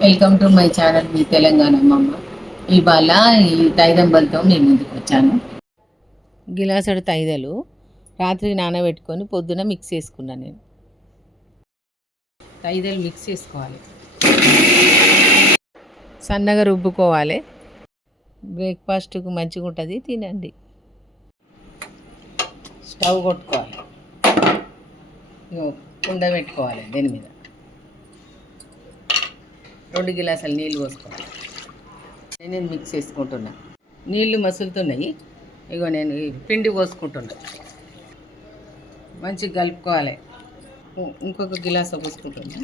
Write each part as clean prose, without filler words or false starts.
Welcome to my channel మీ తెలంగాణ అమ్మమ్మ. ఇవాళ ఈ తైదంబలతో నేను ముందుకు వచ్చాను. గిలాసడు తైదలు రాత్రి నానబెట్టుకొని పొద్దున మిక్స్ చేసుకున్నాను. నేను తైదలు మిక్స్ చేసుకోవాలి, సన్నగా రుబ్బుకోవాలి. బ్రేక్ఫాస్ట్కు మంచిగా ఉంటుంది, తినండి. స్టవ్ కొట్టుకోవాలి, కుండ పెట్టుకోవాలి, దీని మీద 2 గిలాసాలు నీళ్ళు పోసుకోవాలి. నేను మిక్స్ చేసుకుంటున్నా, నీళ్ళు మసులుతున్నాయి. ఇగో నేను పిండి పోసుకుంటున్నా, మంచిగా కలుపుకోవాలి. ఇంకొక గిలాస పోసుకుంటున్నా.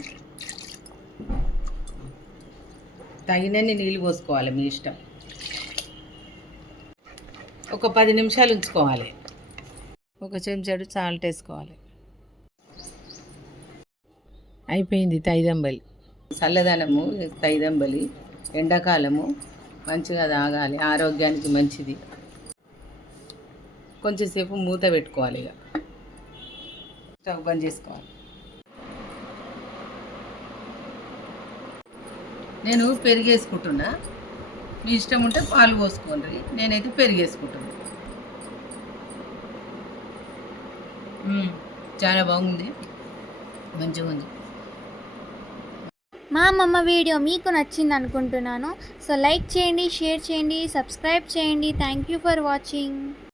తగినన్ని నీళ్ళు పోసుకోవాలి, మీ ఇష్టం. ఒక 10 నిమిషాలు ఉంచుకోవాలి. ఒక చెంచాడు సాల్ట్ వేసుకోవాలి. అయిపోయింది తైదంబలి. చల్లదనము తైదంబలి, ఎండాకాలము మంచిగా తాగాలి, ఆరోగ్యానికి మంచిది. కొంచెంసేపు మూత పెట్టుకోవాలి. ఇక స్టవ్ బంద్ చేసుకోవాలి. నేను పెరిగేసుకుంటున్నా, మీ ఇష్టం ఉంటే పాలు పోసుకోండి. నేనైతే పెరిగేసుకుంటున్నా. చాలా బాగుంది, మంచిగా ఉంది. మా అమ్మమ్మ వీడియో మీకు నచ్చింది అనుకుంటున్నాను. సో లైక్ చేయండి, షేర్ చేయండి, సబ్స్క్రైబ్ చేయండి. Thank you for watching.